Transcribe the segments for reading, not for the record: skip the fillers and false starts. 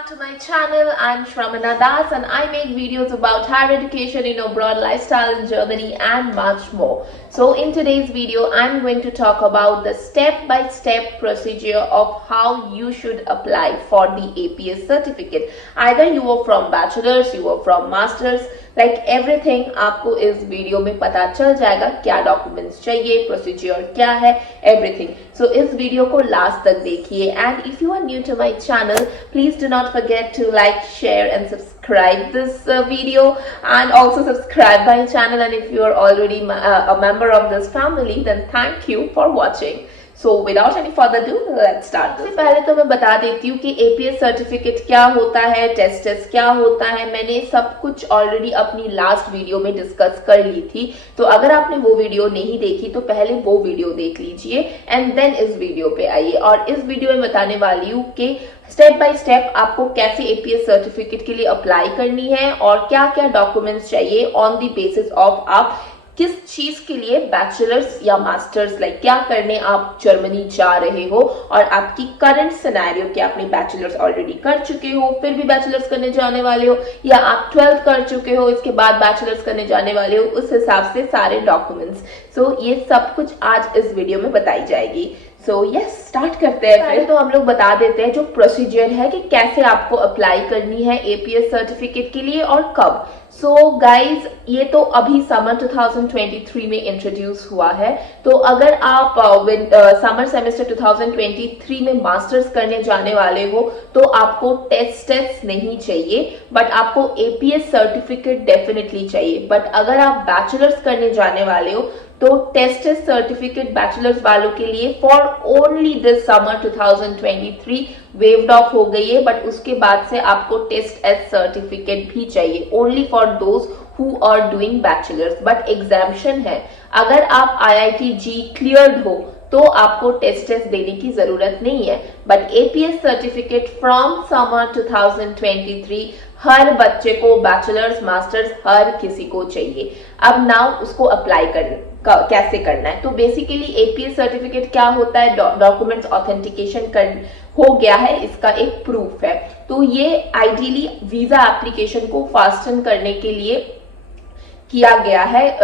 back to my channel. I'm Shramana Das and I make videos about higher education, abroad lifestyle in Germany and much more. So in today's video, I'm going to talk about the step-by-step procedure of how you should apply for the APS certificate. Either you are from bachelor's, you are from master's, like everything आपको इस video में पता चल जाएगा क्या documents चाहिए, procedure क्या है, एवरीथिंग. सो इस वीडियो को लास्ट तक देखिए and if you are new to my channel please do not forget to like, share and subscribe this video and also subscribe my channel, and if you are already a member of this family then thank you for watching. So without any further ado, let's start. सबसे पहले तो मैं बता देती हूँ कि APS certificate क्या होता है, टेस्ट क्या होता है. मैंने सब कुछ ऑलरेडी अपनी लास्ट वीडियो में डिस्कस कर ली थी, तो अगर आपने वो वीडियो नहीं देखी तो पहले वो वीडियो देख लीजिए एंड देन इस वीडियो पे आइए. और इस वीडियो में बताने वाली हूँ कि स्टेप बाय स्टेप आपको कैसे एपीएस सर्टिफिकेट के लिए अप्लाई करनी है और क्या क्या डॉक्यूमेंट्स चाहिए ऑन द बेसिस ऑफ आप किस चीज के लिए बैचलर्स या मास्टर्स लाइक क्या करने आप जर्मनी जा रहे हो, और आपकी करंट सिनेरियो कि आपने बैचलर्स ऑलरेडी कर चुके हो, फिर भी बैचलर्स करने जाने वाले हो, या आप 12th कर चुके हो इसके बाद बैचलर्स करने जाने वाले हो, उस हिसाब से सारे डॉक्यूमेंट्स. सो ये सब कुछ आज इस वीडियो में बताई जाएगी. सो यस, स्टार्ट करते हैं. पहले तो हम लोग बता देते हैं जो प्रोसीजर है कि कैसे आपको अप्लाई करनी है एपीएस सर्टिफिकेट के लिए और कब. सो गाइज, ये तो अभी समर 2023 में इंट्रोड्यूस हुआ है, तो अगर आप समर सेमेस्टर 2023 में मास्टर्स करने जाने वाले हो तो आपको टेस्ट नहीं चाहिए, बट आपको एपीएस सर्टिफिकेट डेफिनेटली चाहिए. बट अगर आप बैचलर्स करने जाने वाले हो तो टेस्ट सर्टिफिकेट बैचलर्स वालों के लिए for only this summer 2023 waived of हो गई है, बट उसके बाद से आपको टेस्ट एस सर्टिफिकेट भी चाहिए only for those who are doing bachelors. But exemption है, अगर आप IIT जी क्लियर्ड हो तो आपको टेस्ट देने की जरूरत नहीं है. But APS certificate from summer 2023 हर बच्चे को बैचलर्स मास्टर्स हर किसी को चाहिए. अब नाउ उसको अप्लाई कैसे करना है. तो बेसिकली एपीएस सर्टिफिकेट क्या होता है, डॉक्यूमेंट्स ऑथेंटिकेशन हो गया है, इसका एक प्रूफ है. तो ये आइडियली वीजा एप्लीकेशन को फास्टन करने के लिए किया गया है.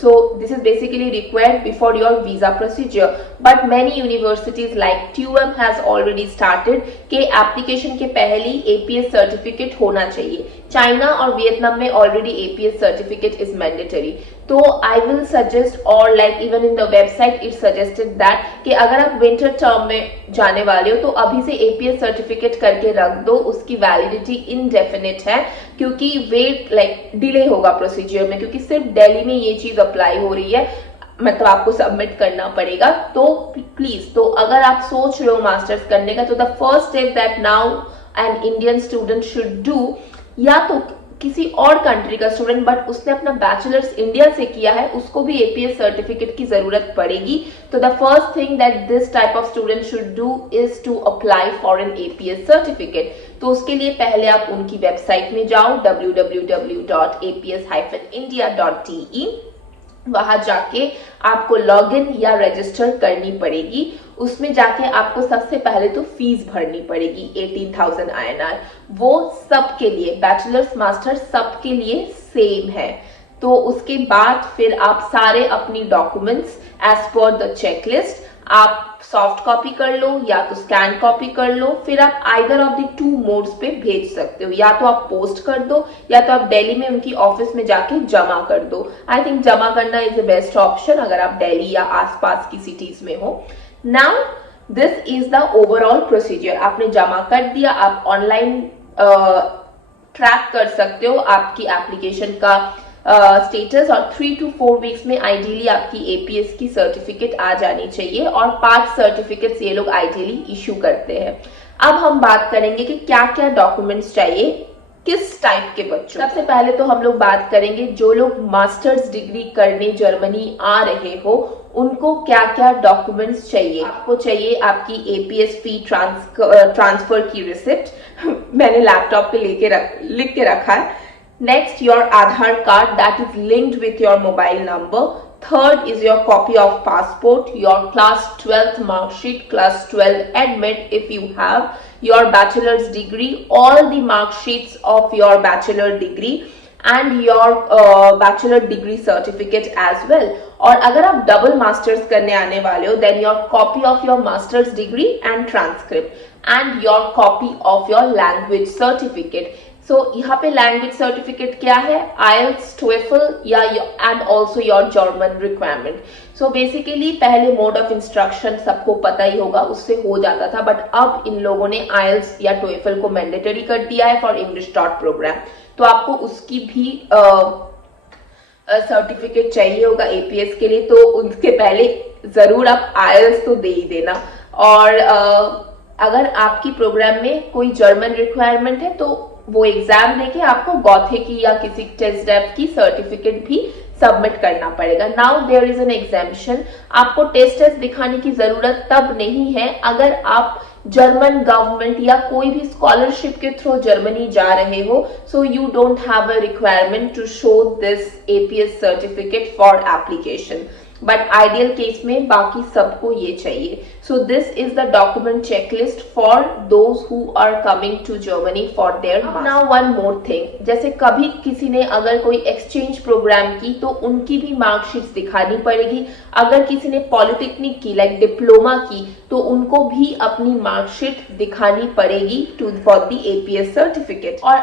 सो this is basically required before your visa procedure. But many universities like TUM has already started के एप्लीकेशन के पहले एपीएस सर्टिफिकेट होना चाहिए. चाइना और वियतनाम में already APS certificate is mandatory. तो आई विल सजेस्ट, और like even in the website it suggested that कि अगर आप विंटर टर्म में जाने वाले हो तो अभी से एपीएस सर्टिफिकेट करके रख दो, उसकी वैलिडिटी इनडेफिनिट है, क्योंकि वेट लाइक डिले होगा प्रोसीजर में, क्योंकि सिर्फ दिल्ली में ये चीज अप्लाई हो रही है, मतलब आपको सबमिट करना पड़ेगा. तो प्लीज, तो अगर आप सोच रहे हो मास्टर्स करने का, तो the first step that now an Indian student should do, या तो किसी और कंट्री का स्टूडेंट बट उसने अपना बैचलर्स इंडिया से किया है, उसको भी एपीएस सर्टिफिकेट की जरूरत पड़ेगी. तो the first thing that this type of student should do is to apply for an APS certificate. तो उसके लिए पहले आप उनकी वेबसाइट में जाओ www.aps-india.de. वहां जाके आपको लॉगिन या रजिस्टर करनी पड़ेगी. उसमें जाके आपको सबसे पहले तो फीस भरनी पड़ेगी 18,000 INR. वो सबके लिए, बैचलर्स मास्टर सबके लिए सेम है. तो उसके बाद फिर आप सारे अपनी documents as per the checklist आप सॉफ्ट कॉपी कर लो या तो स्कैन कॉपी कर लो. फिर आप आइदर ऑफ द 2 मोड्स पे भेज सकते हो, या तो आप पोस्ट कर दो या तो आप दिल्ली में उनकी ऑफिस में जाके जमा कर दो. आई थिंक जमा करना इज द बेस्ट ऑप्शन अगर आप दिल्ली या आसपास की सिटीज में हो. Now this is the overall procedure. आपने जमा कर दिया, आप ऑनलाइन ट्रैक कर सकते हो आपकी एप्लीकेशन का स्टेटस, और 3 to 4 वीक्स में आइडियली आपकी एपीएस की सर्टिफिकेट आ जानी चाहिए, और 5 सर्टिफिकेट्स ये लोग आइडियली इश्यू करते हैं. अब हम बात करेंगे कि क्या क्या डॉक्यूमेंट्स चाहिए किस टाइप के बच्चों. सबसे पहले तो हम लोग बात करेंगे जो लोग मास्टर्स डिग्री करने जर्मनी आ रहे हो उनको क्या क्या डॉक्यूमेंट्स चाहिए. आपको चाहिए आपकी एपीएस फी ट्रांसफर की रिसिप्ट मैंने लैपटॉप पे लिख के रखा है. Next, your Aadhaar card that is linked with your mobile number. Third is your copy of passport, your class 12th mark sheet, class 12 admit if you have, your bachelor's degree, all the mark sheets of your bachelor degree and your bachelor degree certificate as well. और अगर आप double masters करने आने वाले हो then your copy of your master's degree and transcript and your copy of your language certificate. So यहाँ पे language certificate क्या है, IELTS, TOEFL या and also your German requirement. So basically पहले मोड ऑफ इंस्ट्रक्शन सबको पता ही होगा, उससे हो जाता था, बट अब इन लोगों ने IELTS या TOEFL को मैंडेटरी कर दिया है फॉर इंग्लिश डॉट प्रोग्राम. तो आपको उसकी भी सर्टिफिकेट चाहिए होगा APS के लिए, तो उसके पहले जरूर आप IELTS तो दे ही देना. और अगर आपकी प्रोग्राम में कोई जर्मन रिक्वायरमेंट है तो वो एग्जाम देके आपको गॉथे की या किसी टेस्ट डेप की सर्टिफिकेट भी सबमिट करना पड़ेगा. Now there is an exemption. आपको टेस्ट दिखाने की जरूरत तब नहीं है अगर आप जर्मन गवर्नमेंट या कोई भी स्कॉलरशिप के थ्रू जर्मनी जा रहे हो. So you don't have a requirement to show this APS certificate for application. But ideal case में बाकी सबको ये चाहिए. So this is the document checklist for those who are coming to Germany for there. Now one more thing, जैसे कभी किसी ने अगर कोई एक्सचेंज प्रोग्राम की तो उनकी भी मार्कशीट्स दिखानी पड़ेगी. अगर किसी ने पॉलिटेक्निक की लाइक डिप्लोमा की तो उनको भी अपनी मार्कशीट दिखानी पड़ेगी to for the APS certificate. और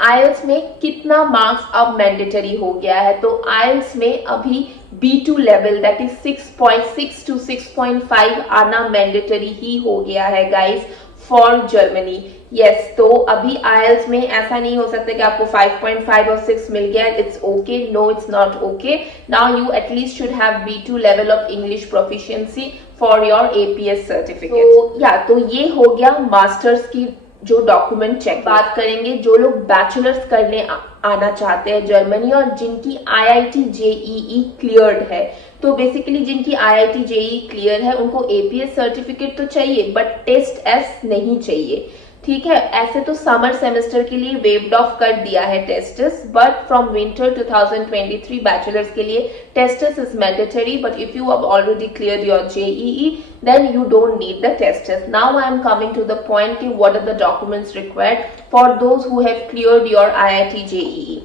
IELTS में कितना मार्क्स अब मैंडेटरी हो गया है, तो IELTS में अभी B2 level that is 6.6 to 6.5 आना मैंडेटरी ही हो गया है गाइस फॉर जर्मनी. यस, तो अभी IELTS में ऐसा नहीं हो सकता कि आपको 5.5 और 6 मिल गया, it's okay. No, it's not okay. Now you at least should have B2 level of English proficiency for your APS certificate. तो ये हो गया मास्टर्स की जो डॉक्यूमेंट चेक. बात करेंगे जो लोग बैचलर्स करने आना चाहते हैं जर्मनी और जिनकी IIT JEE क्लियर्ड है. तो बेसिकली जिनकी IIT JEE क्लियर है उनको APS सर्टिफिकेट तो चाहिए बट टेस्ट S नहीं चाहिए. ठीक है, ऐसे तो समर सेमेस्टर के लिए वेव्ड ऑफ कर दिया है tests, but from winter 2023 bachelors के लिए tests is mandatory. But if you have already cleared your JEE then you don't need the test test. Now I am coming to the point ki what are the documents required for those who have cleared your IIT JEE.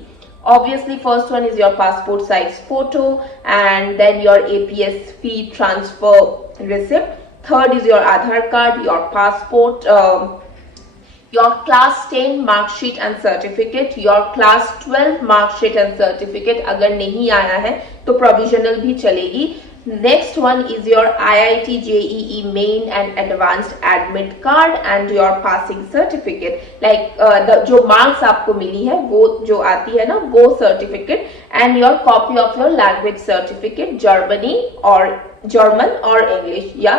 Obviously first one is your passport size photo and then your APS fee transfer receipt. Third is your Aadhaar card, your passport, your class 10 mark sheet and certificate, your class 12 mark sheet and certificate. अगर नहीं आया है तो provisional भी चलेगी. Next one is your IIT JEE main and advanced admit card and your passing certificate. Like जो marks आपको मिली है वो जो आती है ना वो certificate and your copy of your language certificate, German or English या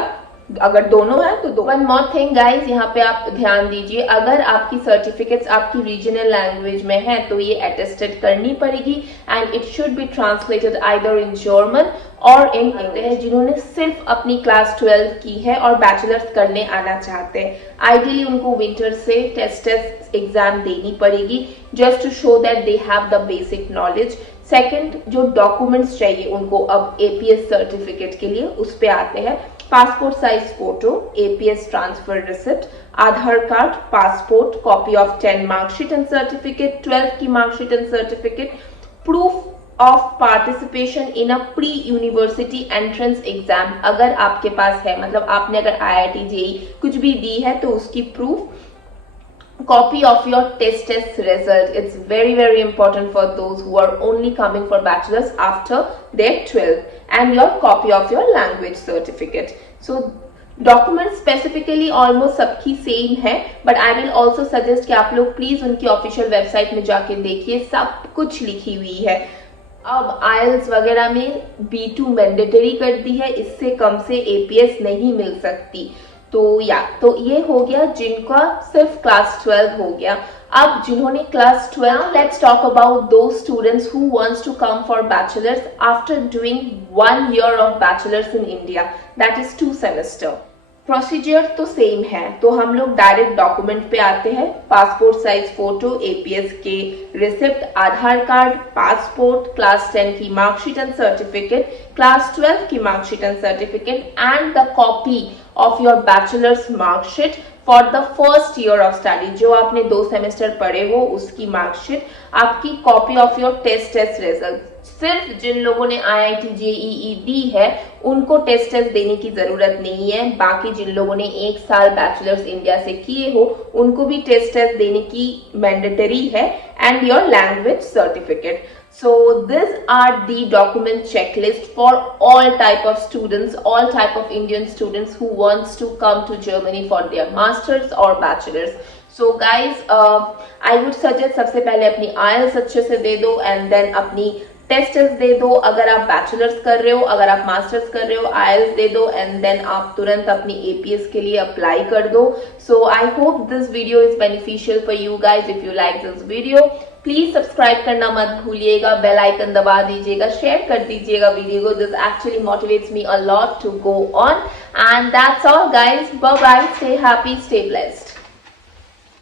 अगर दोनों है तो दो. वन मोर थिंग गाइज, यहाँ पे आप ध्यान दीजिए, अगर आपकी सर्टिफिकेट्स आपकी रीजनल लैंग्वेज में है तो ये अटेस्टेड करनी पड़ेगी and it should be translated either in German और इन इंग्लिश. जिन्होंने सिर्फ अपनी क्लास 12 की है और बैचलर्स करने आना चाहते हैं, आइडियली उनको विंटर से टेस्ट एग्जाम देनी पड़ेगी just to show that they have the basic knowledge. Second, जो डॉक्यूमेंट्स चाहिए उनको अब APS सर्टिफिकेट के लिए, उस पे आते हैं. Passport size photo, APS transfer receipt, Aadhaar card, passport, copy of 10 marksheet and certificate, 12 की marksheet and certificate, proof of participation in a pre university entrance exam अगर आपके पास है, मतलब आपने अगर IIT JEE कुछ भी दी है तो उसकी proof. Copy of your test result. It's very important for those who are only coming for bachelor's after their 12th, and your copy of your language certificate. So document specifically almost सबकी same है, but I will also suggest कि आप लोग please उनकी official website में जाके देखिए, सब कुछ लिखी हुई है. अब IELTS वगैरह में B2 मैंडेटरी कर दी है, इससे कम से APS नहीं मिल सकती. तो ये हो गया जिनका सिर्फ क्लास 12 हो गया. अब जिन्होंने class 12, let's talk about those students who wants to come for bachelors after doing 1 year of bachelors in India, that is 2 semesters. Procedure तो सेम है, तो हम लोग डायरेक्ट डॉक्यूमेंट पे आते हैं। पासपोर्ट साइज फोटो, एपीएस के receipt, Aadhaar card, passport, class 10 की मार्कशीट एंड सर्टिफिकेट, क्लास 12 की marksheet and certificate and the copy of your bachelors marksheet for the first year of study. जो आपने 2 सेमेस्टर पढ़े हो उसकी मार्कशीट, आपकी copy of your test result. सिर्फ जिन लोगों ने आईआईटी जेईई दी है उनको टेस्ट देने की जरूरत नहीं है। बाकी जिन लोगों ने 1 साल बैचलर्स इंडिया से किए हो उनको भी टेस्ट देने की मैंडेटरी है, and your language certificate. So these are the document checklist for all type of students, all type of Indian students who wants to come to Germany for their masters or bachelors. So guys, I would suggest सबसे पहले अपनी IELTS अच्छे से दे दो and then अपनी test दे दो। अगर आप बैचलर्स कर रहे हो, अगर आप मास्टर्स कर रहे हो, IELTS दे दो एंड देन आप तुरंत अपनी APS के लिए अप्लाई कर दो। So I hope this video is beneficial for you guys. If you like this video please subscribe करना मत भूलिएगा, बेल आइकन दबा दीजिएगा, शेयर कर दीजिएगा वीडियो को। This actually motivates me a lot to go on, and that's all guys. Bye bye, stay happy, stay blessed.